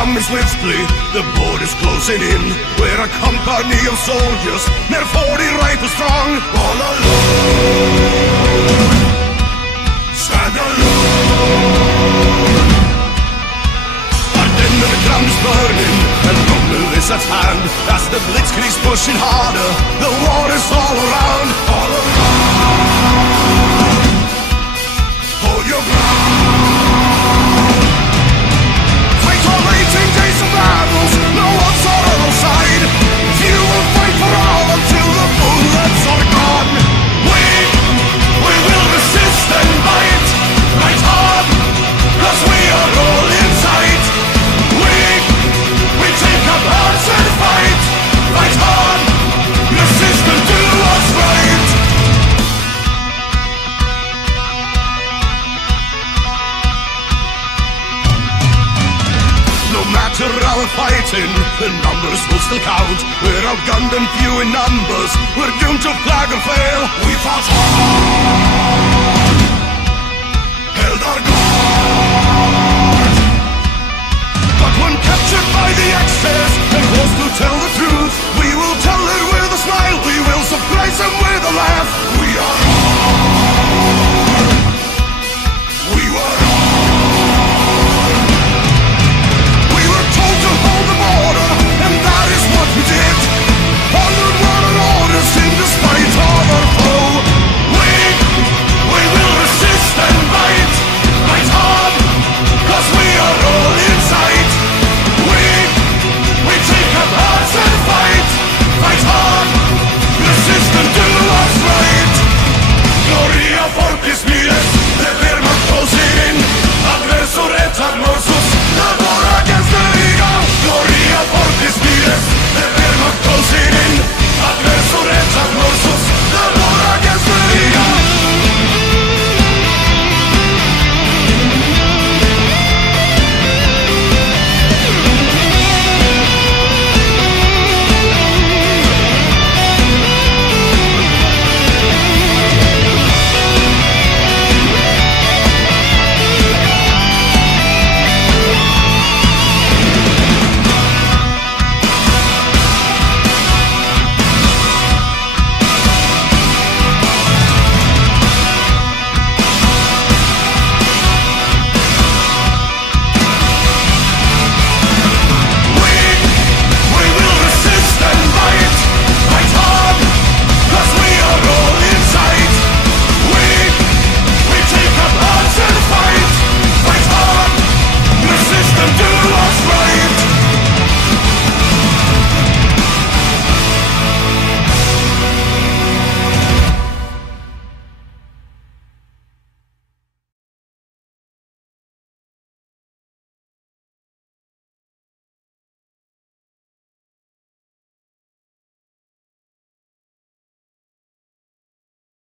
coming swiftly, the border's closing in. We're a company of soldiers, near 40 rifles strong. All alone, stand alone. Our den of the ground is burning, and rumble is at hand. As the blitzkrieg's pushing harder, the war is all around. All around, hold your ground. Fight all 18 days of battles, no one's on our side. You will fight for all until the bullets are gone. We will resist and fight, fight hard, 'cause we are all inside. We take up arms and fight, fight hard, resist and do what's right. No matter our fighting, the numbers will still count. We're outgunned and few in numbers, we're doomed to flag or fail. We fought hard, held our guard, but when captured by the Axis and forced to tell the